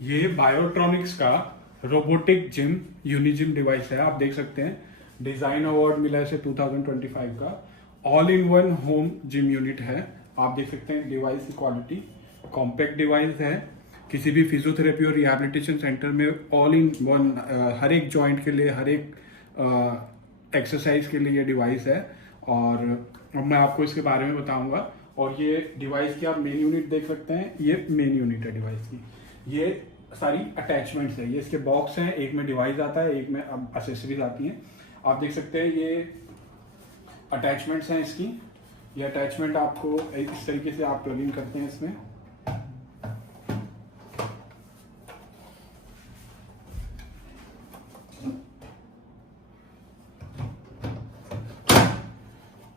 ये बायोट्रॉनिक्स का robotic gym यूनिजिम device है। आप देख सकते हैं डिजाइन अवार्ड मिला है इसे 2025 का। All in one home gym unit है। आप देख सकते हैं डिवाइस की क्वालिटी, कॉम्पैक्ट डिवाइस है। किसी भी फिजियोथेरेपी और रिहैबिलिटेशन सेंटर में ऑल इन वन हर एक जॉइंट के लिए, हर एक एक्सरसाइज के लिए ये डिवाइस है। और अब मैं आपको इसके बारे में बताऊंगा। और ये डिवाइस की आप मेन यूनिट देख सकते हैं, ये मेन यूनिट है डिवाइस की। ये सारी अटैचमेंट्स है, ये इसके बॉक्स हैं, एक में डिवाइस आता है, एक में अब एसेसरीज आती हैं। आप देख सकते हैं ये अटैचमेंट्स हैं इसकी। ये अटैचमेंट आपको इस तरीके से आप प्लग इन करते हैं इसमें।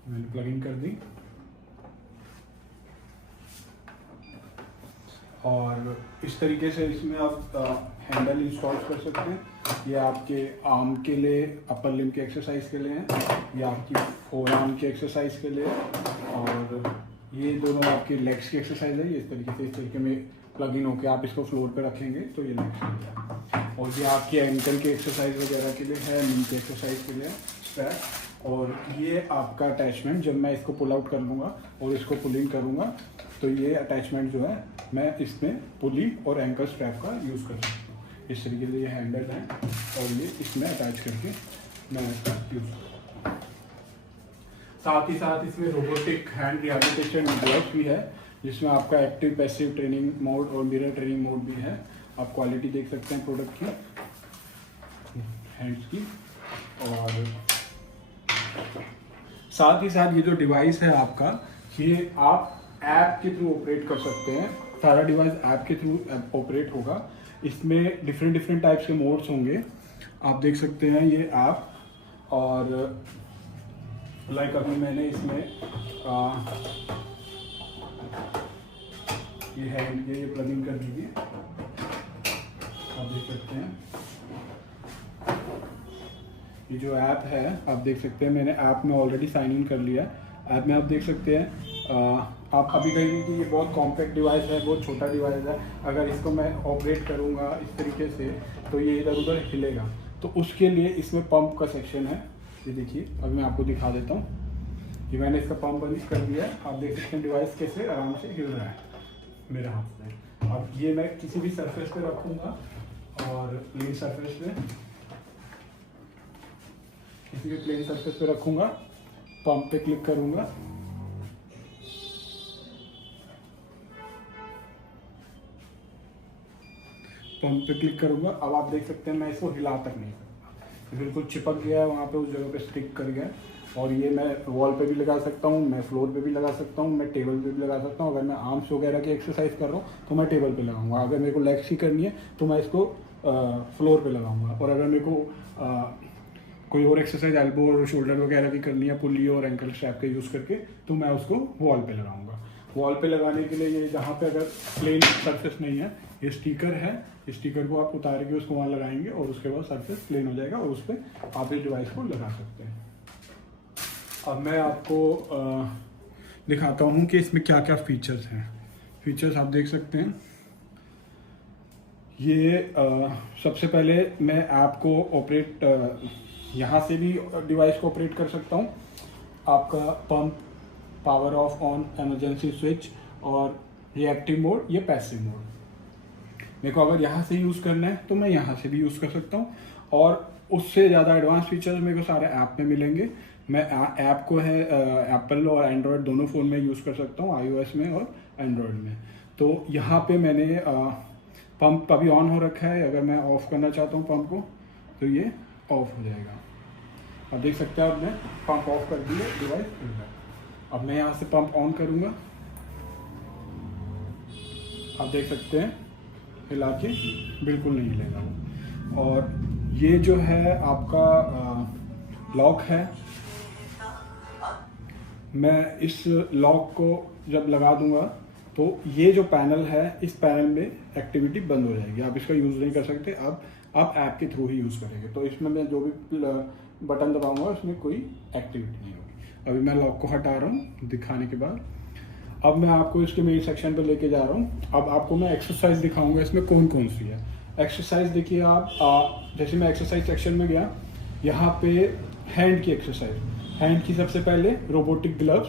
मैंने प्लग इन कर दी और इस तरीके से इसमें आप हैंडल इंस्टॉल कर सकते हैं। ये आपके आर्म के लिए, अपर लिम्ब के एक्सरसाइज के लिए है, ये आपकी फोर आर्म की एक्सरसाइज के लिए, और ये दोनों आपके लेग्स की एक्सरसाइज है। ये इस तरीके में प्लग इन होकर आप इसको फ्लोर पे रखेंगे तो ये लेग्स के लिए है। और ये आपकी एंकल की एक्सरसाइज वगैरह के लिए है, नी की एक्सरसाइज के लिए स्ट्रैप। और ये आपका अटैचमेंट, जब मैं इसको पुल आउट कर लूँगा और इसको पुल इन करूँगा तो ये अटैचमेंट जो है मैं इसमें पुली और एंकल स्ट्रैप का यूज़ कर सकता हूँ। इस तरीके से ये हैंडल है और ये इसमें अटैच करके मैं इसका यूज़ करूँगा। साथ ही साथ इसमें रोबोटिक हैंड रिहैबिलिटेशन डिवाइस भी है, जिसमें आपका एक्टिव पैसिव ट्रेनिंग मोड और मिरर ट्रेनिंग मोड भी है। आप क्वालिटी देख सकते हैं प्रोडक्ट की, हैंड्स की। और साथ ही साथ ये जो डिवाइस है आपका, ये आप ऐप के थ्रू ऑपरेट कर सकते हैं। सारा डिवाइस ऐप के थ्रू ऑपरेट होगा। इसमें डिफरेंट टाइप्स के मोड्स होंगे, आप देख सकते हैं ये ऐप। और लाइक अभी मैंने इसमें ये हैंड ये प्लग इन कर दीजिए, आप देख सकते हैं। ये जो ऐप है आप देख सकते हैं, मैंने ऐप में ऑलरेडी साइन इन कर लिया है। ऐप में आप देख सकते हैं आप अभी कहेंगे कि ये बहुत कॉम्पैक्ट डिवाइस है, बहुत छोटा डिवाइस है, अगर इसको मैं ऑपरेट करूँगा इस तरीके से तो ये इधर उधर हिलेगा। तो उसके लिए इसमें पंप का सेक्शन है। ये देखिए, अभी मैं आपको दिखा देता हूँ कि मैंने इसका पंप बंद कर दिया है। आप देख सकते हैं डिवाइस कैसे आराम से हिल रहा है मेरे हाथ में। अब ये मैं किसी भी सरफेस पे रखूँगा और प्लेन सरफेस पे, किसी भी प्लेन सरफेस पे रखूँगा, पंप पे क्लिक करूँगा, पंप पे क्लिक करूंगा। अब आप देख सकते हैं मैं इसको हिला तक नहीं सकता, बिल्कुल चिपक गया है वहाँ पे, उस जगह पे स्टिक कर गया। और ये मैं वॉल पे भी लगा सकता हूँ, मैं फ्लोर पे भी लगा सकता हूँ, मैं टेबल पे भी लगा सकता हूँ। अगर मैं आर्म्स वगैरह की एक्सरसाइज कर रहा हूँ तो मैं टेबल पे लगाऊंगा। अगर मेरे को लेग्स की करनी है तो मैं इसको फ्लोर पे लगाऊंगा। और अगर मेरे को कोई और एक्सरसाइज एल्बो और शोल्डर वगैरह की करनी है पुली और एंकल स्ट्रैप का यूज़ करके, तो मैं उसको वॉल पे लगाऊंगा। वॉल पे लगाने के लिए ये जहाँ पे अगर प्लेन सरफेस नहीं है, ये स्टिकर है, स्टिकर को आप उतार के उसको वहाँ लगाएंगे और उसके बाद सरफेस प्लेन हो जाएगा और उस पर आप इस डिवाइस को लगा सकते हैं। अब मैं आपको दिखाता हूँ कि इसमें क्या क्या फीचर्स हैं। फीचर्स आप देख सकते हैं। ये सबसे पहले मैं ऐप को ऑपरेट यहाँ से भी डिवाइस को ऑपरेट कर सकता हूँ। आपका pump, power of on, emergency switch और रिएक्टिव मोड, ये पैसिव मोड। मेरे को अगर यहाँ से यूज़ करना है तो मैं यहाँ से भी यूज़ कर सकता हूँ। और उससे ज़्यादा एडवांस फीचर्स मेरे को सारे ऐप में मिलेंगे। मैं ऐप को है एप्पल और एंड्रॉयड दोनों फ़ोन में यूज़ कर सकता हूँ, iOS में और एंड्रॉयड में। तो यहाँ पे मैंने पंप अभी ऑन हो रखा है। अगर मैं ऑफ़ करना चाहता हूँ पंप को तो ये ऑफ हो जाएगा। अब देख सकते हैं, अब मैं पंप ऑफ कर दिया, डिवाइस खुल गया। अब मैं यहाँ से पंप ऑन करूँगा, आप देख सकते हैं हिला के बिल्कुल नहीं हिलेगा वो। और ये जो है आपका लॉक है, मैं इस लॉक को जब लगा दूंगा तो ये जो पैनल है, इस पैनल में एक्टिविटी बंद हो जाएगी। आप इसका यूज़ नहीं कर सकते, अब आप ऐप के थ्रू ही यूज़ करेंगे। तो इसमें मैं जो भी बटन दबाऊंगा उसमें कोई एक्टिविटी नहीं होगी। अभी मैं लॉक को हटा रहा हूँ दिखाने के बाद। अब मैं आपको इसके मेन सेक्शन पे लेके जा रहा हूँ। अब आपको मैं एक्सरसाइज दिखाऊंगा इसमें कौन कौन सी है। एक्सरसाइज देखिए आप, जैसे मैं एक्सरसाइज सेक्शन में गया, यहाँ पे हैंड की एक्सरसाइज, हैंड की सबसे पहले robotic gloves,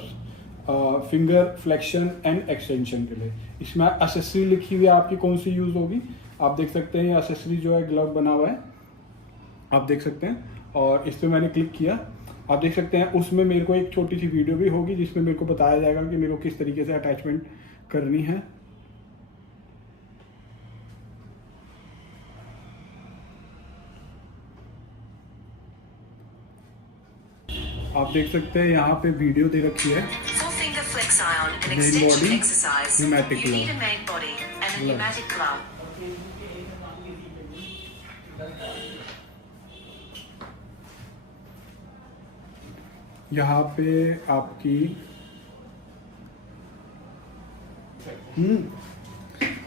finger flexion and extension के लिए। इसमें एसेसरी लिखी हुई है आपकी कौन सी यूज होगी, आप देख सकते हैं। एसेसरी जो है ग्लव बना हुआ है, आप देख सकते हैं, और इस पर मैंने क्लिक किया, आप देख सकते हैं। उसमें मेरे को एक छोटी सी वीडियो भी होगी जिसमें मेरे को बताया जाएगा कि मेरे को किस तरीके से अटैचमेंट करनी है। आप देख सकते हैं यहाँ पे वीडियो दे रखी है। Main body pneumatic glove. यहाँ पे आपकी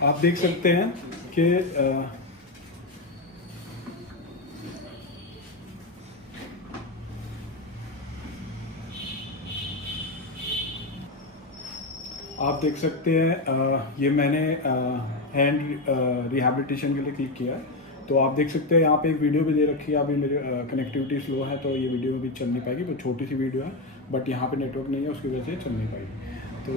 आप देख सकते हैं कि आप देख सकते हैं ये मैंने हैंड रिहैबिलिटेशन के लिए क्लिक किया है। तो आप देख सकते हैं यहाँ पे एक वीडियो भी दे रखी है। अभी मेरे कनेक्टिविटी स्लो है तो ये वीडियो भी चल नहीं पाएगी, तो छोटी सी वीडियो है, बट यहाँ पे नेटवर्क नहीं है उसकी वजह से चल नहीं पाएगी। तो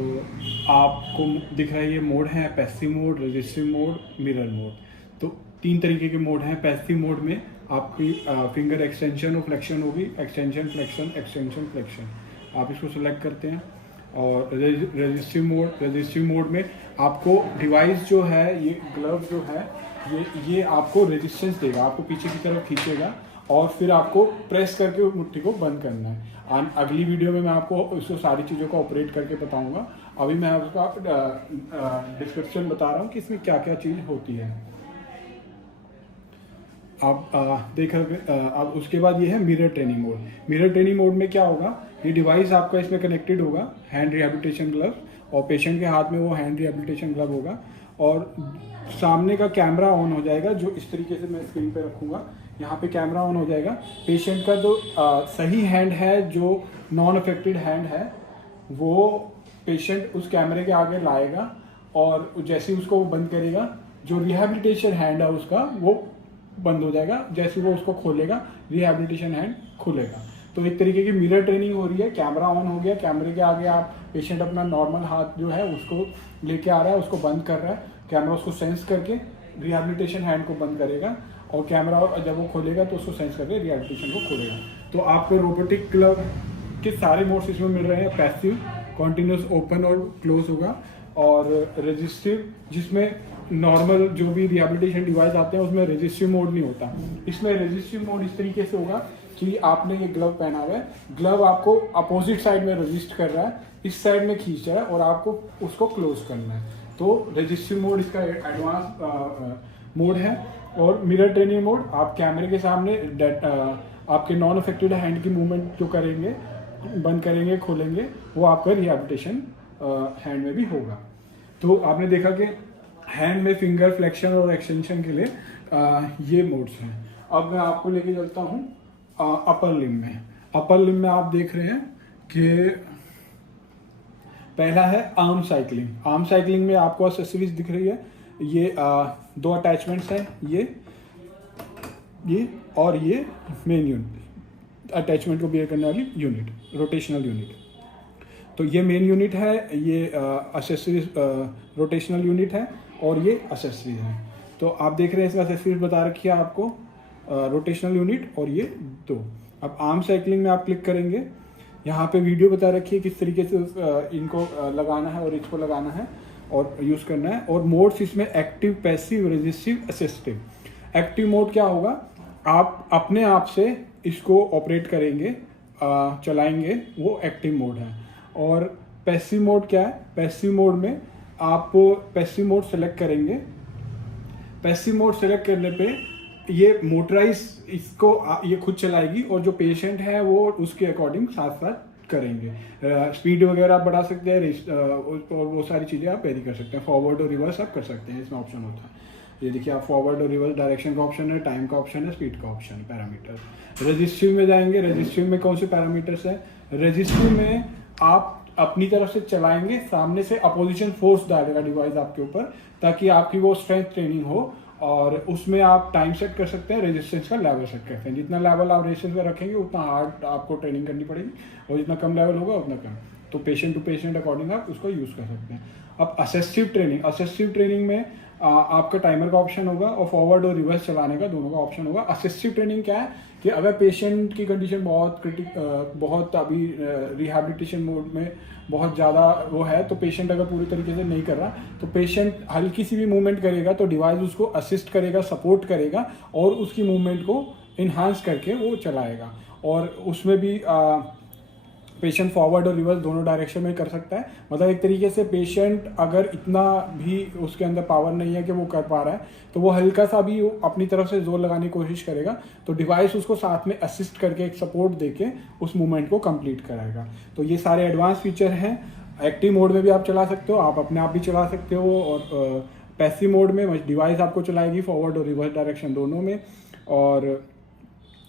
आपको दिख रहा है ये मोड है, passive mode, resistive mode, mirror mode. तो 3 तरीके के मोड हैं। पैसिव मोड में आपकी फिंगर एक्सटेंशन और फ्लेक्शन होगी, एक्सटेंशन फ्लेक्शन, एक्सटेंशन फ्लेक्शन, आप इसको सिलेक्ट करते हैं। और रजिस्टिव मोड में आपको डिवाइस जो है, ये ग्लव जो है, ये आपको रेजिस्टेंस देगा, आपको पीछे की तरफ खींचेगा और फिर आपको प्रेस करके मुट्ठी को बंद करना है। अगली वीडियो में मैं आपको इसको सारी चीज़ों को ऑपरेट करके बताऊंगा। अभी मैं आपको डिस्क्रिप्शन बता रहा हूँ कि इसमें क्या क्या चीज़ होती है। आप देख अब उसके बाद ये है mirror training mode. Mirror training mode में क्या होगा, ये डिवाइस आपका इसमें कनेक्टेड होगा, हैंड रिहैबिलिटेशन ग्लव, और पेशेंट के हाथ में वो हैंड रिहैबिलिटेशन ग्लव होगा, और सामने का कैमरा ऑन हो जाएगा, जो इस तरीके से मैं स्क्रीन पे रखूँगा। यहाँ पे कैमरा ऑन हो जाएगा। पेशेंट का जो सही हैंड है, जो नॉन अफेक्टेड हैंड है, वो पेशेंट उस कैमरे के आगे लाएगा, और जैसे ही उसको वो बंद करेगा, जो रिहैबिलिटेशन हैंड है उसका वो बंद हो जाएगा। जैसे वो उसको खोलेगा, रिहैबिलिटेशन हैंड खुलेगा। तो एक तरीके की मिरर ट्रेनिंग हो रही है। कैमरा ऑन हो गया, कैमरे के आगे आप पेशेंट अपना नॉर्मल हाथ जो है उसको लेके आ रहा है, उसको बंद कर रहा है, कैमरा उसको सेंस करके रिहैबिलिटेशन हैंड को बंद करेगा, और कैमरा जब वो खोलेगा तो उसको सेंस करके रिहैबिलिटेशन को खोलेगा। तो आपको रोबोटिक ग्लव के सारे मोड्स इसमें मिल रहे हैं। पैसिव, कॉन्टिन्यूस ओपन और क्लोज होगा, और रजिस्टिव जिसमें नॉर्मल जो भी रिहैबिलिटेशन डिवाइस आते हैं उसमें रजिस्टिव मोड नहीं होता। इसमें रजिस्टिव मोड इस तरीके से होगा कि आपने ये ग्लव पहना हुआ है, ग्लव आपको अपोजिट साइड में रजिस्ट कर रहा है, इस साइड में खींच रहा है, और आपको उसको क्लोज करना है। तो रजिस्टिव मोड इसका एडवांस मोड है। और मिरर ट्रेनिंग मोड, आप कैमरे के सामने आपके नॉन अफेक्टेड हैंड की मूवमेंट जो करेंगे, बंद करेंगे, खोलेंगे, वो आपका रिहैबिलिटेशन हैंड में भी होगा। तो आपने देखा कि हैंड में फिंगर फ्लेक्शन और एक्सटेंशन के लिए ये मोड्स हैं। अब मैं आपको लेके चलता हूँ अपर लिम्ब में। अपर लिम्ब में आप देख रहे हैं कि पहला है आर्म साइकिलिंग। आर्म साइकिलिंग में आपको एक्सेसरीज दिख रही है। ये 2 अटैचमेंट्स हैं, ये और ये मेन यूनिट, अटैचमेंट को बियर करने वाली यूनिट, रोटेशनल यूनिट। तो ये मेन यूनिट है, ये एक्सेसरीज रोटेशनल यूनिट है, और ये एक्सेसरीज है। तो आप देख रहे हैं इसमें एक्सेसरीज बता रखी है आपको, रोटेशनल यूनिट और ये 2। अब आर्म साइकिलिंग में आप क्लिक करेंगे, यहाँ पे वीडियो बता रखी है किस तरीके से इनको लगाना है और इसको लगाना है और यूज़ करना है। और मोड्स इसमें active, passive, resistive, assistive. Active mode क्या होगा, आप अपने आप से इसको ऑपरेट करेंगे, चलाएंगे, वो एक्टिव मोड है। और पैसिव मोड क्या है, पैसिव मोड में आप पैसिव मोड सेलेक्ट करेंगे। पैसिव मोड सेलेक्ट करने पे ये मोटराइज इसको ये खुद चलाएगी, और जो पेशेंट है वो उसके अकॉर्डिंग साथ साथ करेंगे। स्पीड वगैरह आप बढ़ा सकते हैं, और वो सारी चीज़ें आप वेरी कर सकते हैं। फॉरवर्ड और रिवर्स आप कर सकते हैं, इसमें ऑप्शन होता है। ये देखिए, आप फॉरवर्ड और रिवर्स डायरेक्शन का ऑप्शन है, टाइम का ऑप्शन है, स्पीड का ऑप्शन है, पैरामीटर। रजिस्टिव में जाएंगे, रजिस्टिव में कौन से पैरामीटर्स है, रजिस्टिव में आप अपनी तरफ से चलाएंगे, सामने से अपोजिशन फोर्स डालेगा डिवाइस आपके ऊपर, ताकि आपकी वो स्ट्रेंथ ट्रेनिंग हो। और उसमें आप टाइम सेट कर सकते हैं, रेजिस्टेंस का लेवल सेट कर सकते हैं। जितना लेवल आप रेजिस्टेंस का रखेंगे उतना हार्ड आपको ट्रेनिंग करनी पड़ेगी, और जितना कम लेवल होगा उतना कम। तो पेशेंट टू पेशेंट अकॉर्डिंग आप उसको यूज़ कर सकते हैं। अब असिस्टिव ट्रेनिंग में आपका टाइमर का ऑप्शन होगा और फॉरवर्ड और रिवर्स चलाने का दोनों का ऑप्शन होगा। असिस्टिव ट्रेनिंग क्या है कि अगर पेशेंट की कंडीशन बहुत अभी रिहैबिलिटेशन मोड में बहुत ज़्यादा वो है, तो पेशेंट अगर पूरी तरीके से नहीं कर रहा, तो पेशेंट हल्की सी भी मूवमेंट करेगा तो डिवाइस उसको असिस्ट करेगा, सपोर्ट करेगा और उसकी मूवमेंट को इन्हांस करके वो चलाएगा। और उसमें भी पेशेंट फॉरवर्ड और रिवर्स दोनों डायरेक्शन में कर सकता है। मतलब एक तरीके से पेशेंट अगर इतना भी उसके अंदर पावर नहीं है कि वो कर पा रहा है, तो वो हल्का सा भी अपनी तरफ से जोर लगाने की कोशिश करेगा, तो डिवाइस उसको साथ में असिस्ट करके एक सपोर्ट देके उस मूवमेंट को कंप्लीट कराएगा। तो ये सारे एडवांस फीचर हैं। एक्टिव मोड में भी आप चला सकते हो, आप अपने आप भी चला सकते हो, और पैसिव मोड में डिवाइस आपको चलाएगी फॉरवर्ड और रिवर्स डायरेक्शन दोनों में, और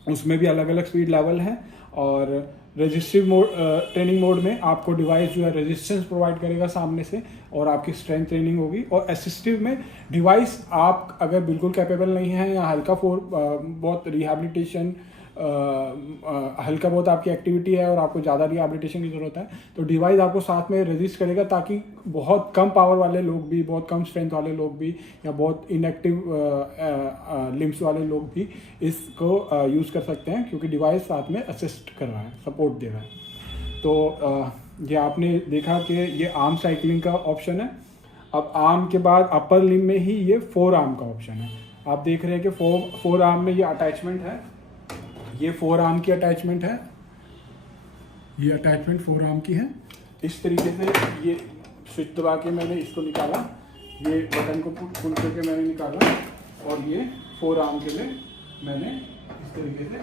उसमें भी अलग अलग स्पीड लेवल है। और रेजिस्टिव मोड ट्रेनिंग मोड में आपको डिवाइस जो है रेजिस्टेंस प्रोवाइड करेगा सामने से, और आपकी स्ट्रेंथ ट्रेनिंग होगी। और असिस्टिव में डिवाइस आप अगर बिल्कुल कैपेबल नहीं है या बहुत रिहैबिलिटेशन हल्का बहुत आपकी एक्टिविटी है और आपको ज़्यादा रिहैबिलिटेशन की ज़रूरत है, तो डिवाइस आपको साथ में रेजिस्ट करेगा, ताकि बहुत कम पावर वाले लोग भी, बहुत कम स्ट्रेंथ वाले लोग भी, या बहुत इनएक्टिव लिम्स वाले लोग भी इसको यूज़ कर सकते हैं, क्योंकि डिवाइस साथ में असिस्ट कर रहा है, सपोर्ट दे रहा है। तो ये आपने देखा कि ये आर्म साइकिलिंग का ऑप्शन है। अब आर्म के बाद अपर लिम में ही ये फोर आर्म का ऑप्शन है। आप देख रहे हैं कि फोर आर्म में ये अटैचमेंट है, ये फोर आर्म की अटैचमेंट है, ये अटैचमेंट फोर आर्म की है। इस तरीके से ये स्विच दबा के मैंने इसको निकाला, ये बटन को पुल करके मैंने निकाला, और ये फोर आर्म के लिए मैंने इस तरीके से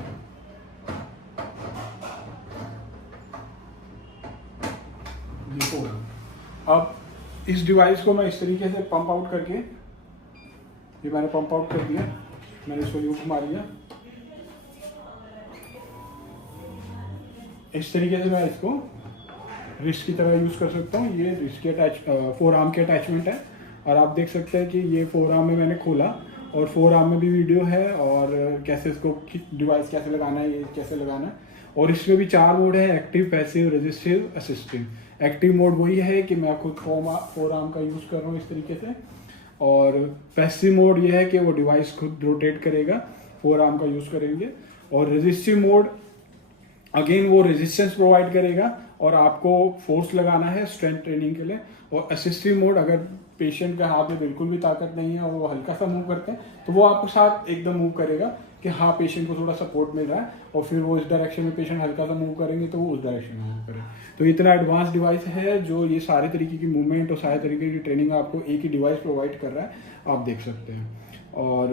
ये फोर आर्म। अब इस डिवाइस को मैं इस तरीके से पंप आउट करके, ये मैंने पंप आउट कर दिया, मैंने इसको यूं घुमा लिया। इस तरीके से मैं इसको रिस्ट की तरह यूज़ कर सकता हूँ। ये रिस्ट की फोर आर्म की अटैचमेंट है, और आप देख सकते हैं कि ये फोर आर्म में मैंने खोला, और फोर आर्म में भी वीडियो है, और कैसे इसको डिवाइस कैसे लगाना है, ये कैसे लगाना है। और इसमें भी 4 मोड है: active, passive, resistive, assistive. Active mode वही है कि मैं खुद फोर आर्म का यूज़ कर रहा हूँ इस तरीके से, और पैसिव मोड ये है कि वो डिवाइस खुद रोटेट करेगा, फोर आर्म का यूज़ करेंगे। और रेजिस्टिव मोड अगेन वो रेजिस्टेंस प्रोवाइड करेगा, और आपको फोर्स लगाना है स्ट्रेंथ ट्रेनिंग के लिए। और असिस्टिव मोड, अगर पेशेंट के हाथ में बिल्कुल भी ताकत नहीं है और वो हल्का सा मूव करते हैं, तो वो आपको साथ एकदम मूव करेगा कि हाँ पेशेंट को थोड़ा सपोर्ट मिल रहा है, और फिर वो इस डायरेक्शन में पेशेंट हल्का सा मूव करेंगे तो वो उस डायरेक्शन में मूव करें। तो इतना एडवांस डिवाइस है जो ये सारे तरीके की मूवमेंट और सारे तरीके की ट्रेनिंग आपको एक ही डिवाइस प्रोवाइड कर रहा है, आप देख सकते हैं। और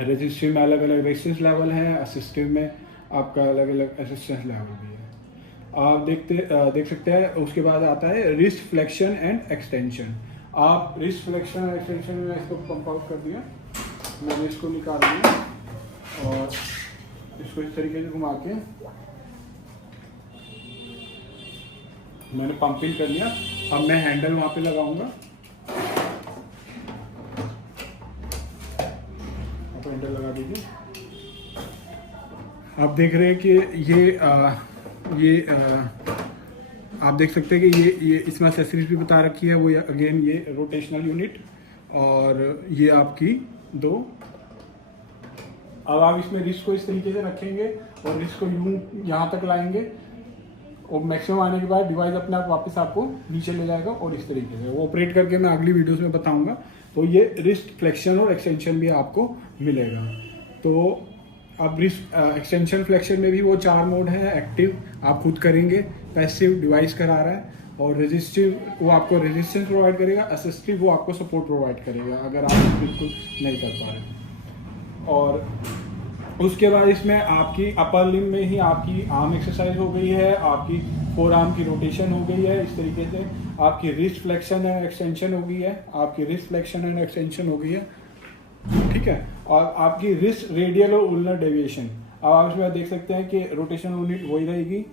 रेजिस्टिव में अलग अलग रेजिस्टेंस लेवल है, असिस्टिव में आपका अलग अलग असिस्टेंस लेवल भी है, आप देख सकते हैं। उसके बाद आता है रिस्ट फ्लेक्शन एंड एक्सटेंशन। आप रिस्ट फ्लेक्शन एंड एक्सटेंशन में इसको पंप आउट कर दिया, मैंने इसको निकाल दिया, और इसको इस तरीके से घुमा के मैंने पंपिंग कर लिया। अब मैं हैंडल वहाँ पे लगाऊंगा, आप हैंडल लगा दीजिए। आप देख रहे हैं कि आप देख सकते हैं कि ये इसमें एक्सेसरीज भी बता रखी है। वो अगेन ये रोटेशनल यूनिट, और ये आपकी 2। अब आप इसमें रिस्ट को इस तरीके से रखेंगे और रिस्ट को यूं यहाँ तक लाएंगे, और मैक्सिमम आने के बाद डिवाइस अपने आप वापस आपको नीचे ले जाएगा, और इस तरीके से वो ऑपरेट करके मैं अगली वीडियोस में बताऊंगा। तो ये रिस्ट फ्लेक्शन और एक्सटेंशन भी आपको मिलेगा। तो अब रिस्ट एक्सटेंशन फ्लेक्शन में भी वो 4 मोड है: एक्टिव आप खुद करेंगे, पैसिव डिवाइस करा रहा है, और रेजिस्टिव वो आपको रेजिस्टेंस प्रोवाइड करेगा, असिस्टिव वो आपको सपोर्ट प्रोवाइड करेगा अगर आप बिल्कुल नहीं कर पा रहे। और उसके बाद इसमें आपकी अपर लिम में ही आपकी आर्म एक्सरसाइज हो गई है, आपकी फोर आर्म की रोटेशन हो गई है, इस तरीके से आपकी रिस्ट फ्लेक्शन एंड एक्सटेंशन हो गई है, आपकी रिस्ट फ्लेक्शन एंड एक्सटेंशन हो गई है, ठीक है। और आपकी रिस्ट रेडियल और उलनर डेविएशन, अब आप इसमें देख सकते हैं कि रोटेशनल यूनिट वही रहेगी,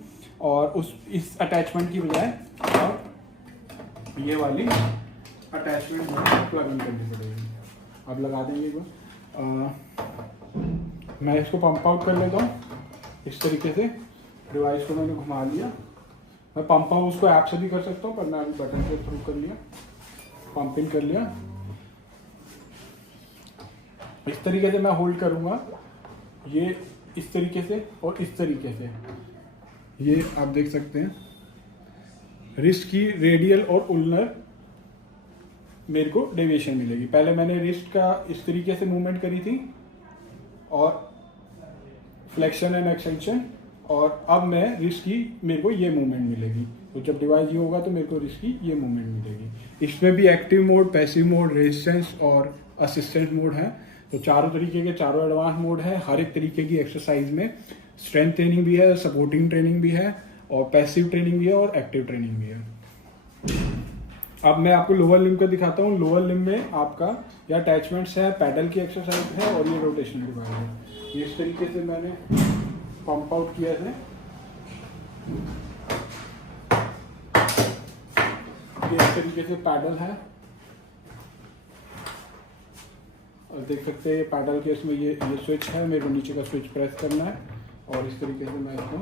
और इस अटैचमेंट की बजाय अब ये वाली अटैचमेंट प्लग इन करनी पड़ेगी। अब लगा देंगे एक बार। मैं इसको पंप आउट कर लेता हूँ इस तरीके से। डिवाइस को मैंने घुमा लिया। मैं पंप आउट उसको ऐप से भी कर सकता हूँ, पर मैं अभी बटन के थ्रू कर लिया, पंप इन कर लिया। इस तरीके से मैं होल्ड करूँगा, ये इस तरीके से और इस तरीके से। ये आप देख सकते हैं रिस्ट की रेडियल और उल्नर मेरे को डेविएशन मिलेगी। पहले मैंने रिस्ट का इस तरीके से मूवमेंट करी थी और फ्लेक्शन एंड एक्सटेंशन, और अब मैं रिस्ट की मेरे को ये मूवमेंट मिलेगी। तो जब डिवाइस ये होगा तो मेरे को रिस्ट की ये मूवमेंट मिलेगी। इसमें भी active mode, passive mode, resistance और असिस्टेंट मोड है। तो चारों तरीके के चारों एडवांस मोड है। हर एक तरीके की एक्सरसाइज में स्ट्रेंथ ट्रेनिंग भी है, सपोर्टिंग ट्रेनिंग भी है, और पैसिव ट्रेनिंग भी है, और एक्टिव ट्रेनिंग भी है। अब मैं आपको लोअर लिम्ब का दिखाता हूँ। लोअर लिम्ब में आपका ये अटैचमेंट्स है, पैडल की एक्सरसाइज है, और ये रोटेशनल डिवाइस है। ये इस तरीके से मैंने पंप आउट किया है। ये इस तरीके से पैडल है, और देख सकते हैं पैडल के इसमें ये स्विच है। मेरे को नीचे का स्विच प्रेस करना है और इस तरीके से मैं इसको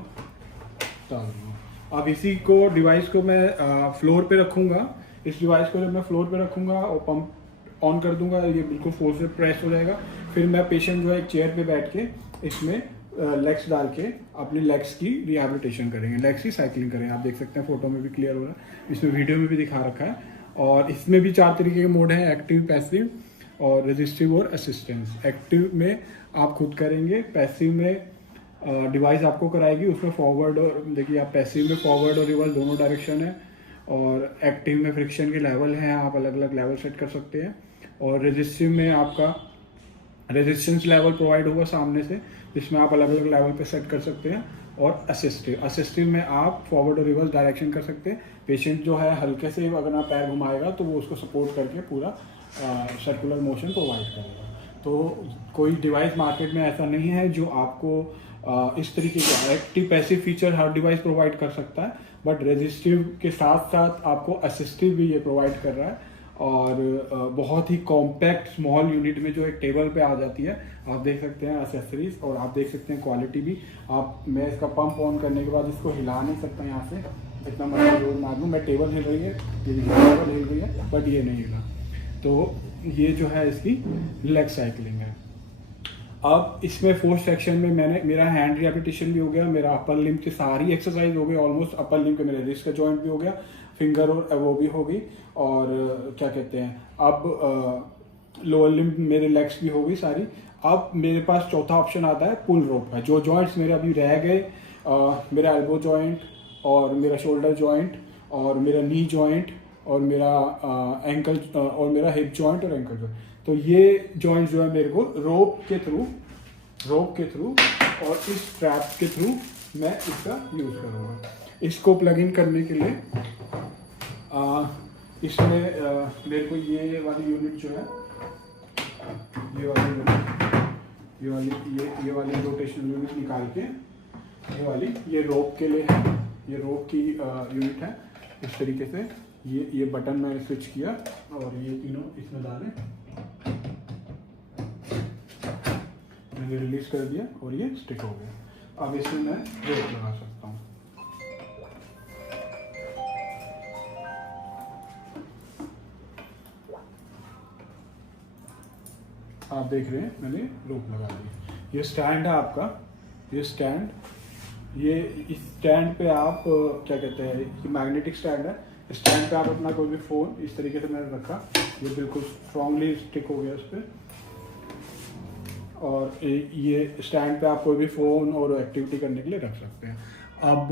डाल दूँगा। अब इसी को डिवाइस को मैं फ्लोर पे रखूँगा। इस डिवाइस को जब मैं फ्लोर पे रखूँगा और पंप ऑन कर दूंगा, ये बिल्कुल फोर्स से प्रेस हो जाएगा। फिर मैं पेशेंट जो है एक चेयर पे बैठ के इसमें लेग्स डाल के अपने लेग्स की रिहैबिलिटेशन करेंगे, लेग्स की साइकिलिंग करेंगे। आप देख सकते हैं फोटो में भी क्लियर हो रहा है, इसमें वीडियो में भी दिखा रखा है। और इसमें भी 4 तरीके के मोड हैं, एक्टिव, पैसिव और रेजिस्टिव और असिस्टेंस। एक्टिव में आप खुद करेंगे, पैसिव में डिवाइस आपको कराएगी। उसमें फॉरवर्ड और देखिए आप पैसिव में फॉरवर्ड और रिवर्स दोनों डायरेक्शन है, और एक्टिव में फ्रिक्शन के लेवल हैं, आप अलग अलग लेवल सेट कर सकते हैं। और रेजिस्टिव में आपका रेजिस्टेंस लेवल प्रोवाइड होगा सामने से, जिसमें आप अलग अलग लेवल पे सेट कर सकते हैं। और असिस्टिव में आप फॉरवर्ड और रिवर्स डायरेक्शन कर सकते हैं। पेशेंट जो है हल्के से अगर आप पैर घुमाएगा तो वो उसको सपोर्ट करके पूरा सर्कुलर मोशन प्रोवाइड करेगा। तो कोई डिवाइस मार्केट में ऐसा नहीं है जो आपको इस तरीके के एक्टिव पैसिव फीचर हर डिवाइस प्रोवाइड कर सकता है, बट रेजिस्टिव के साथ साथ आपको असिस्टिव भी ये प्रोवाइड कर रहा है। और बहुत ही कॉम्पैक्ट स्मॉल यूनिट में जो एक टेबल पे आ जाती है। आप देख सकते हैं एसेसरीज, और आप देख सकते हैं क्वालिटी भी। मैं इसका पंप ऑन करने के बाद इसको हिला नहीं सकता यहाँ से, इतना मर्जी जोर मार लूँ। मैं टेबल हिल रही है, टेबल हिल रही है, बट ये नहीं हिला। तो ये जो है इसकी लेग साइकिलिंग है। अब इसमें फोर्थ सेक्शन में मेरा हैंड रिहैबिलिटेशन भी हो गया, मेरा अपर लिम्ब की सारी एक्सरसाइज हो गई ऑलमोस्ट। अपर लिम्ब के मेरे रिस्ट का जॉइंट भी हो गया, फिंगर और वो भी हो गई, और क्या कहते हैं अब लोअर लिम्ब मेरे लेग्स भी हो गई सारी। अब मेरे पास चौथा ऑप्शन आता है पुल रोप का। जो जॉइंट्स मेरे अभी रह गए, मेरा एल्बो जॉइंट और मेरा शोल्डर जॉइंट और मेरा नी जॉइंट और मेरा एंकल और मेरा हिप जॉइंट और एंकल जॉइंट, तो ये जॉइंट्स जो है मेरे को रोप के थ्रू और इस स्ट्रैप के थ्रू मैं इसका यूज़ करूँगा। इसको प्लग इन करने के लिए इसमें मेरे को ये वाली यूनिट जो है, ये वाली रोटेशनल यूनिट निकाल के ये रोप के लिए है, ये रोप की यूनिट है। इस तरीके से ये बटन मैंने स्विच किया और ये तीनों इसमें डाले, मैंने रिलीज कर दिया और ये स्टिक हो गया। अब इसमें मैं रोप लगा सकता हूँ। आप देख रहे हैं मैंने रोप लगा दी। ये स्टैंड है आपका, ये स्टैंड, ये इस स्टैंड पे आप क्या कहते हैं, ये मैग्नेटिक स्टैंड है। स्टैंड पे आप अपना कोई भी फ़ोन इस तरीके से मैंने रखा, ये बिल्कुल स्ट्रांगली स्टिक हो गया इस पर। और ये स्टैंड पे आप कोई भी फ़ोन और एक्टिविटी करने के लिए रख सकते हैं। अब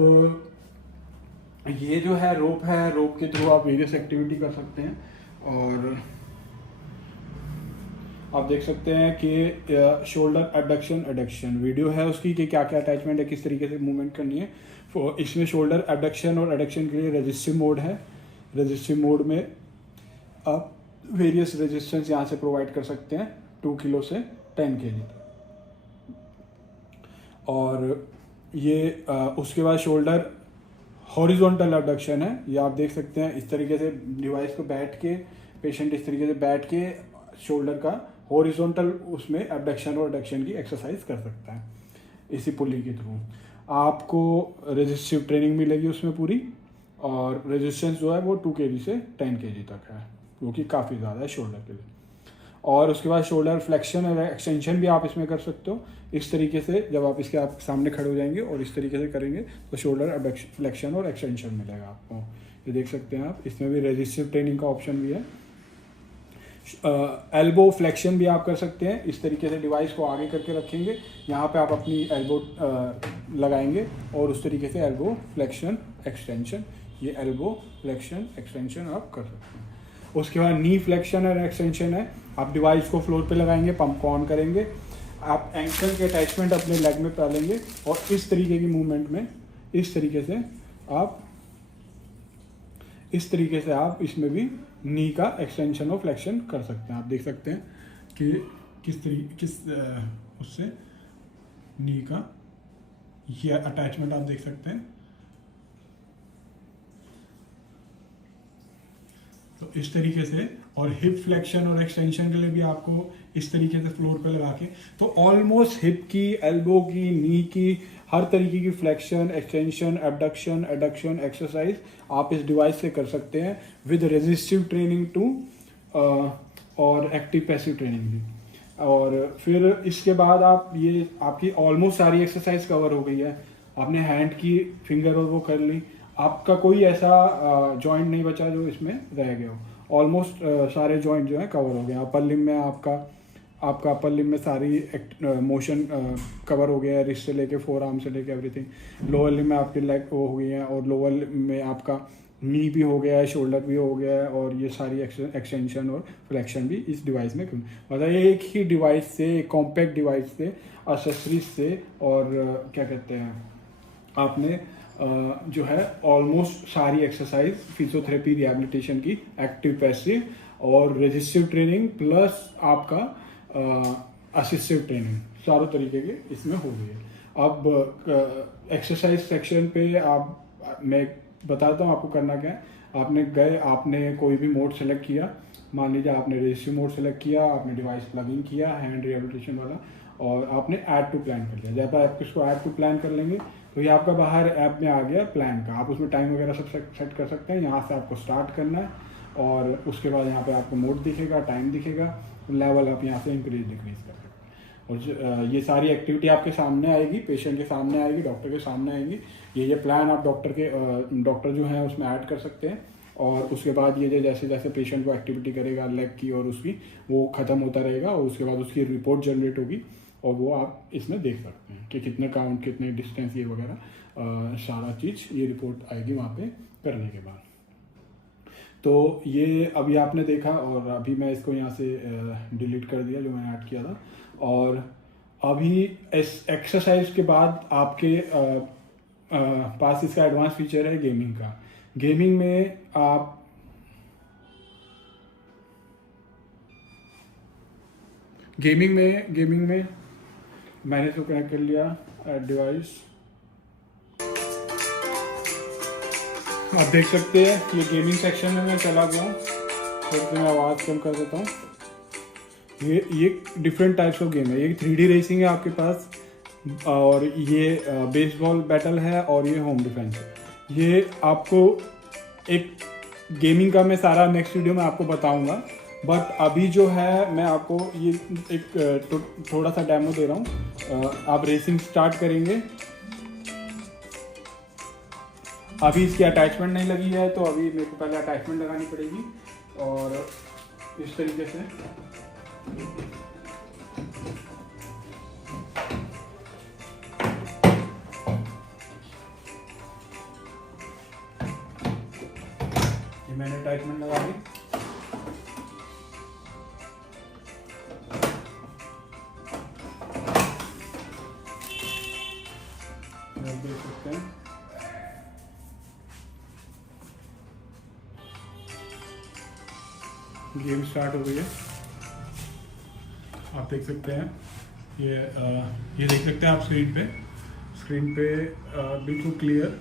ये जो है रोप के थ्रू आप वेरियस एक्टिविटी कर सकते हैं। और आप देख सकते हैं कि शोल्डर एबडक्शन एडक्शन वीडियो है उसकी, कि क्या क्या अटैचमेंट है, किस तरीके से मूवमेंट करनी है। इसमें शोल्डर एबडक्शन और एडक्शन के लिए रेजिस्टिव मोड है। रेजिस्टिव मोड में आप वेरियस रेजिस्टेंस यहाँ से प्रोवाइड कर सकते हैं, 2 किलो से 10 kg। और ये उसके बाद शोल्डर हॉरिजॉन्टल एबडक्शन है, ये आप देख सकते हैं। इस तरीके से डिवाइस को बैठ के पेशेंट इस तरीके से बैठ के शोल्डर का हॉरिजॉन्टल उसमें एबडक्शन और एडक्शन की एक्सरसाइज कर सकता है इसी पुली के थ्रू। आपको रेजिस्टिव ट्रेनिंग मिलेगी उसमें पूरी, और रेजिस्टेंस जो है वो 2 kg से 10 kg तक है, जो कि काफ़ी ज़्यादा है शोल्डर के लिए। और उसके बाद शोल्डर फ्लेक्शन और एक्सटेंशन भी आप इसमें कर सकते हो। इस तरीके से जब आप इसके आप सामने खड़े हो जाएंगे और इस तरीके से करेंगे तो शोल्डर फ्लेक्शन और एक्सटेंशन मिलेगा आपको। ये देख सकते हैं आप, इसमें भी रेजिस्टिव ट्रेनिंग का ऑप्शन भी है। एल्बो फ्लेक्शन भी आप कर सकते हैं। इस तरीके से डिवाइस को आगे करके रखेंगे, यहाँ पे आप अपनी एल्बो लगाएंगे और उस तरीके से एल्बो फ्लेक्शन एक्सटेंशन, ये एल्बो फ्लेक्शन एक्सटेंशन आप कर सकते हैं। उसके बाद नी फ्लेक्शन और एक्सटेंशन है, आप डिवाइस को फ्लोर पे लगाएंगे, पंप को ऑन करेंगे, आप एंकल के अटैचमेंट अपने लेग में डालेंगे और इस तरीके की मूवमेंट में इस तरीके से आप इसमें भी नी का एक्सटेंशन और फ्लेक्शन कर सकते हैं। आप देख सकते हैं कि उससे नी का ये अटैचमेंट आप देख सकते हैं। तो इस तरीके से, और हिप फ्लेक्शन और एक्सटेंशन के लिए भी आपको इस तरीके से फ्लोर पे लगा के, तो ऑलमोस्ट हिप की, एल्बो की, नी की, हर तरीके की flexion, extension, abduction, adduction exercise आप इस डिवाइस से कर सकते हैं विद रेजिस्टिव ट्रेनिंग टू और एक्टिव पैसिव ट्रेनिंग भी। और फिर इसके बाद आप ये आपकी ऑलमोस्ट सारी एक्सरसाइज कवर हो गई है। आपने हैंड की फिंगर और वो कर ली, आपका कोई ऐसा जॉइंट नहीं बचा जो इसमें रह गया हो। ऑलमोस्ट सारे जॉइंट जो है कवर हो गए। अपर लिम में आपका अपर लिम में सारी मोशन कवर हो गया है, रिस्ट से लेके फोर आर्म से लेके एवरीथिंग। लोअर लिम में आपकी लेग वो हो गई है, और लोअर लिम में आपका नी भी हो गया है, शोल्डर भी हो गया है, और ये सारी एक्सटेंशन और फ्लेक्शन भी इस डिवाइस में मतलब एक ही डिवाइस से, एक कॉम्पैक्ट डिवाइस से, एक्सेसरीज से, और क्या कहते हैं आपने जो है ऑलमोस्ट सारी एक्सरसाइज फिजियोथेरेपी रिहैबिलिटेशन की, एक्टिव पैसिव और रेजिस्टिव ट्रेनिंग प्लस आपका असिस्टिव ट्रेनिंग, चारों तरीके के इसमें हो गई है। अब एक्सरसाइज सेक्शन पे मैं बताता हूँ आपको करना क्या है। आपने कोई भी मोड सेलेक्ट किया, मान लीजिए आपने रेजिस्टिव मोड सेलेक्ट किया, आपने डिवाइस प्लगिंग किया हैंड रिहैबिलिटेशन वाला, और आपने ऐड टू प्लान कर लिया। जब आप इसको ऐड टू प्लान कर लेंगे तो ये आपका बाहर ऐप में आ गया प्लान का। आप उसमें टाइम वगैरह सब सेट कर सकते हैं। यहाँ से आपको स्टार्ट करना है, और उसके बाद यहाँ पे आपको मोड दिखेगा, टाइम दिखेगा, लेवल आप यहाँ से इंक्रीज डिक्रीज कर सकते हैं। और ये सारी एक्टिविटी आपके सामने आएगी, पेशेंट के सामने आएगी, डॉक्टर के सामने आएगी। ये प्लान आप डॉक्टर जो है उसमें ऐड कर सकते हैं। और उसके बाद ये जैसे जैसे पेशेंट को एक्टिविटी करेगा लेग की और उसकी, वो ख़त्म होता रहेगा, और उसके बाद उसकी रिपोर्ट जनरेट होगी, और वो आप इसमें देख सकते हैं कि कितने काउंट, कितने डिस्टेंस, ये वगैरह सारा चीज़ ये रिपोर्ट आएगी वहाँ पे करने के बाद। तो ये अभी आपने देखा, और अभी मैं इसको यहाँ से डिलीट कर दिया जो मैंने ऐड किया था। और अभी इस एक्सरसाइज के बाद आपके पास इसका एडवांस फीचर है गेमिंग का। गेमिंग में गेमिंग में मैंने इसको कनेक्ट कर लिया डिवाइस। आप देख सकते हैं कि ये गेमिंग सेक्शन में मैं चला गया हूँ, तो मैं आवाज़ कम कर देता हूँ। ये डिफरेंट टाइप्स ऑफ गेम है। ये 3D रेसिंग है आपके पास, और ये बेसबॉल बैटल है, और ये होम डिफेंस है। ये आपको एक गेमिंग का मैं सारा नेक्स्ट वीडियो में आपको बताऊंगा, बट अभी जो है मैं आपको ये एक थोड़ा सा डेमो दे रहा हूँ। आप रेसिंग स्टार्ट करेंगे। अभी इसकी अटैचमेंट नहीं लगी है, तो अभी मेरे को पहले अटैचमेंट लगानी पड़ेगी, और इस तरीके से ये मैंने अटैचमेंट लगा दी। देख सकते हैं गेम स्टार्ट हो गई है। आप देख सकते हैं ये देख सकते हैं आप स्क्रीन पे बिल्कुल क्लियर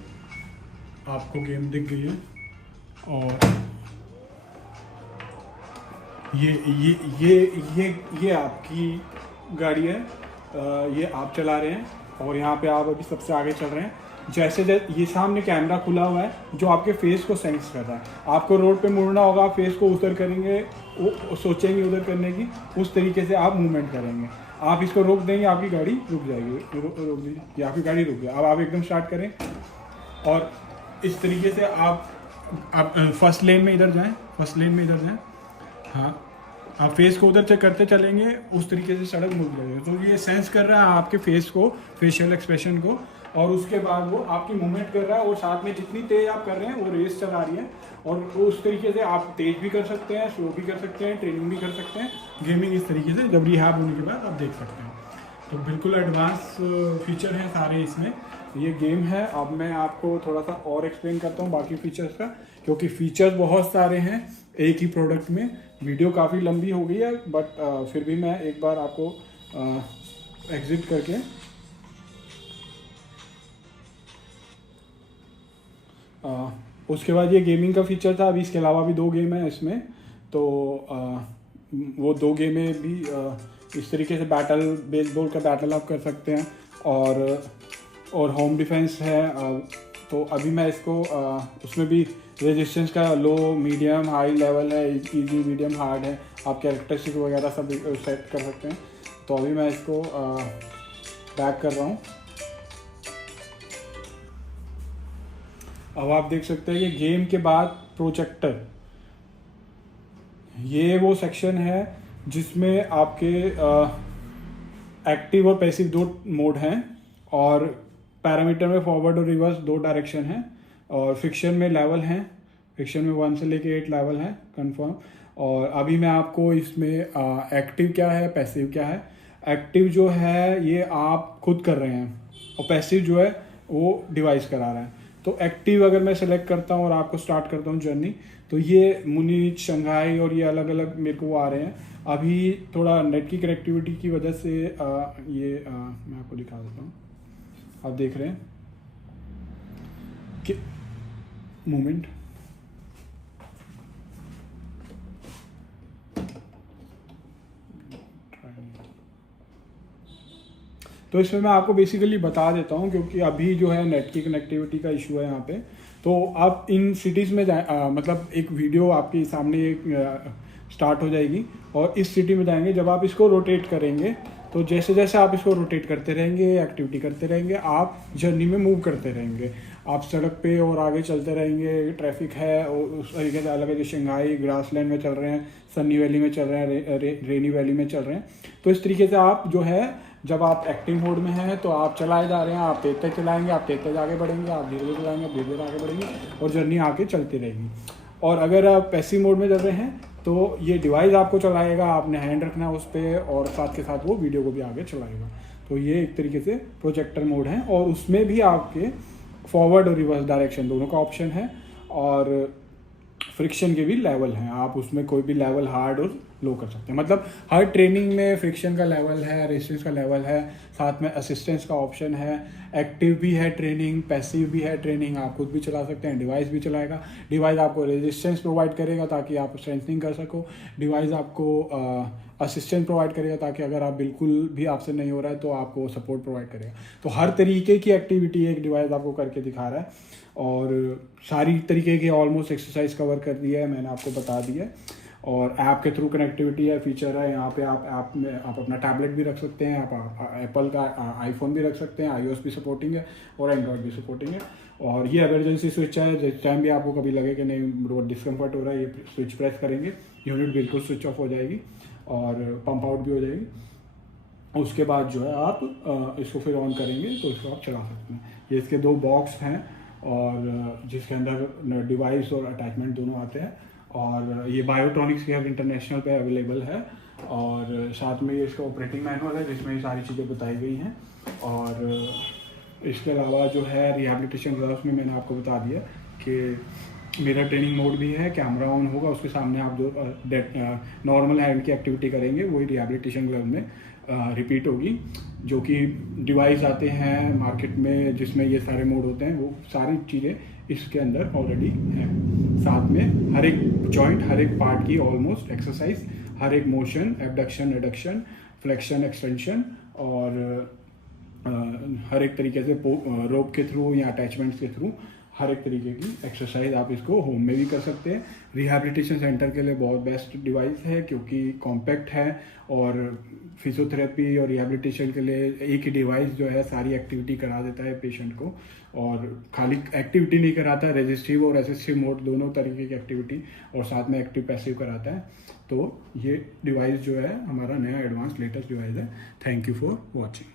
आपको गेम दिख गई है। और ये आपकी गाड़ी है, ये आप चला रहे हैं और यहाँ पे आप अभी सबसे आगे चल रहे हैं। जैसे ये सामने कैमरा खुला हुआ है जो आपके फेस को सेंस कर रहा है। आपको रोड पे मुड़ना होगा, आप फेस को उधर करेंगे, वो सोचेंगे उधर करने की, उस तरीके से आप मूवमेंट करेंगे। आप इसको रोक देंगे, आपकी गाड़ी रुक जाएगी। रोक दीजिए, ये आपकी गाड़ी रुक गई। अब आप एकदम स्टार्ट करें और इस तरीके से आप फर्स्ट लेन में इधर जाएं, फर्स्ट लेन में इधर जाएं। हाँ, आप फेस को उधर से करते चलेंगे, उस तरीके से सड़क मुड़ जाएगी। तो ये सेंस कर रहा है आपके फेस को, फेशियल एक्सप्रेशन को, और उसके बाद वो आपकी मूवमेंट कर रहा है। और साथ में जितनी तेज आप कर रहे हैं वो रेस चला रही है। और उस तरीके से आप तेज भी कर सकते हैं, स्लो भी कर सकते हैं, ट्रेनिंग भी कर सकते हैं। गेमिंग इस तरीके से जब रिहैब होने के बाद आप देख सकते हैं। तो बिल्कुल एडवांस फीचर हैं सारे इसमें। ये गेम है। अब मैं आपको थोड़ा सा और एक्सप्लेन करता हूँ बाकी फीचर्स का, क्योंकि फीचर्स बहुत सारे हैं एक ही प्रोडक्ट में। वीडियो काफ़ी लंबी हो गई है, बट फिर भी मैं एक बार आपको एग्जिट करके उसके बाद ये गेमिंग का फीचर था। अभी इसके अलावा भी 2 गेम हैं इसमें। तो वो 2 गेमें भी इस तरीके से बेसबॉल का बैटल आप कर सकते हैं। और होम डिफेंस है। तो अभी मैं इसको उसमें भी रेजिस्टेंस का लो, मीडियम, हाई लेवल है, इजी, मीडियम, हार्ड है। आप कैरेक्टरिस्टिक वगैरह सब सेट कर सकते हैं। तो अभी मैं इसको बैक कर रहा हूँ। अब आप देख सकते हैं कि गेम के बाद प्रोजेक्टर, ये वो सेक्शन है जिसमें आपके एक्टिव और पैसिव 2 मोड हैं। और पैरामीटर में फॉरवर्ड और रिवर्स 2 डायरेक्शन हैं। और फिक्शन में लेवल हैं, फिक्शन में 1 से लेके 8 लेवल हैं कंफर्म। और अभी मैं आपको इसमें एक्टिव क्या है, पैसिव क्या है। एक्टिव जो है ये आप खुद कर रहे हैं, और पैसिव जो है वो डिवाइस करा रहा है। तो एक्टिव अगर मैं सेलेक्ट करता हूँ और आपको स्टार्ट करता हूँ जर्नी, तो ये मुनीच, शंघाई और ये अलग अलग मेरे को आ रहे हैं। अभी थोड़ा नेट की कनेक्टिविटी की वजह से मैं आपको दिखा देता हूँ। आप देख रहे हैं कि मूवमेंट, तो इसमें मैं आपको बेसिकली बता देता हूँ, क्योंकि अभी जो है नेट की कनेक्टिविटी का इशू है यहाँ पे। तो आप इन सिटीज़ में मतलब एक वीडियो आपके सामने स्टार्ट हो जाएगी और इस सिटी में जाएंगे। जब आप इसको रोटेट करेंगे, तो जैसे जैसे आप इसको रोटेट करते रहेंगे, एक्टिविटी करते रहेंगे, आप जर्नी में मूव करते रहेंगे। आप सड़क पे और आगे चलते रहेंगे। ट्रैफिक है और उस तरीके से अलग अलग, शंघाई ग्रासलैंड में चल रहे हैं, सनी वैली में चल रहे हैं, रेनी वैली में चल रहे हैं। तो इस तरीके से आप जो है, जब आप एक्टिव मोड में हैं तो आप चलाए जा रहे हैं, आप तेज तेज चलाएंगे, आप तेज तेज आगे बढ़ेंगे, आप धीरे धीरे चलाएंगे, आप धीरे धीरे आगे बढ़ेंगे, और जर्नी आगे चलती रहेगी। और अगर आप पैसिव मोड में चल रहे हैं तो ये डिवाइस आपको चलाएगा, आपने हैंड रखना है उस पर, और साथ के साथ वो वीडियो को भी आगे चलाएगा। तो ये एक तरीके से प्रोजेक्टर मोड है। और उसमें भी आपके फॉरवर्ड और रिवर्स डायरेक्शन दोनों का ऑप्शन है। और फ्रिक्शन के भी लेवल हैं, आप उसमें कोई भी लेवल हार्ड और लो कर सकते हैं। मतलब हर ट्रेनिंग में फ्रिक्शन का लेवल है, रेजिस्टेंस का लेवल है, साथ में असिस्टेंस का ऑप्शन है। एक्टिव भी है ट्रेनिंग, पैसिव भी है ट्रेनिंग, आप खुद भी चला सकते हैं, डिवाइस भी चलाएगा। डिवाइस आपको रेजिस्टेंस प्रोवाइड करेगा ताकि आप स्ट्रेंथनिंग कर सको। डिवाइस आपको असिस्टेंस प्रोवाइड करेगा ताकि अगर आप बिल्कुल भी आपसे नहीं हो रहा है तो आपको सपोर्ट प्रोवाइड करेगा। तो हर तरीके की एक्टिविटी एक डिवाइस आपको करके दिखा रहा है। और सारी तरीके की ऑलमोस्ट एक्सरसाइज कवर कर दिया है, मैंने आपको बता दिया है। और ऐप के थ्रू कनेक्टिविटी है, फीचर है। यहाँ पे आप ऐप में आप अपना टैबलेट भी रख सकते हैं, आप एप्पल का आईफोन भी रख सकते हैं, iOS भी सपोर्टिंग है और एंड्रॉयड भी सपोर्टिंग है। और ये इमरजेंसी स्विच है, जिस टाइम भी आपको कभी लगे कि नहीं डिस्कम्फर्ट हो रहा है, ये स्विच प्रेस करेंगे, यूनिट बिल्कुल स्विच ऑफ हो जाएगी और पंप आउट भी हो जाएगी। उसके बाद जो है आप इसको फिर ऑन करेंगे तो इसको आप चला सकते हैं। ये इसके 2 बॉक्स हैं और जिसके अंदर डिवाइस और अटैचमेंट दोनों आते हैं। और ये बायोट्रॉनिक्स के इंटरनेशनल पे अवेलेबल है। और साथ में ये इसका ऑपरेटिंग मैनुअल है जिसमें ये सारी चीज़ें बताई गई हैं। और इसके अलावा जो है रिहैबिलिटेशन ग्राफ्स में मैंने आपको बता दिया कि मिरर ट्रेनिंग मोड भी है, कैमरा ऑन होगा, उसके सामने आप जो नॉर्मल हैंड की एक्टिविटी करेंगे वही रिहैबिलिटेशन ग्लव में रिपीट होगी। जो कि डिवाइस आते हैं मार्केट में जिसमें ये सारे मोड होते हैं, वो सारी चीज़ें इसके अंदर ऑलरेडी हैं। साथ में हर एक जॉइंट, हर एक पार्ट की ऑलमोस्ट एक्सरसाइज, हर एक motion, abduction, adduction, flexion, extension और हर एक तरीके से रोप के थ्रू या अटैचमेंट्स के थ्रू हर एक तरीके की एक्सरसाइज आप इसको होम में भी कर सकते हैं। रिहैबिलिटेशन सेंटर के लिए बहुत बेस्ट डिवाइस है क्योंकि कॉम्पैक्ट है और फिजियोथेरेपी और रिहैबिलिटेशन के लिए एक ही डिवाइस जो है सारी एक्टिविटी करा देता है पेशेंट को। और खाली एक्टिविटी नहीं कराता है, रेजिस्टिव और असिस्टिव मोड दोनों तरीके की एक्टिविटी और साथ में एक्टिव पैसिव कराता है। तो ये डिवाइस जो है हमारा नया एडवांस लेटेस्ट डिवाइस है। Thank you for watching.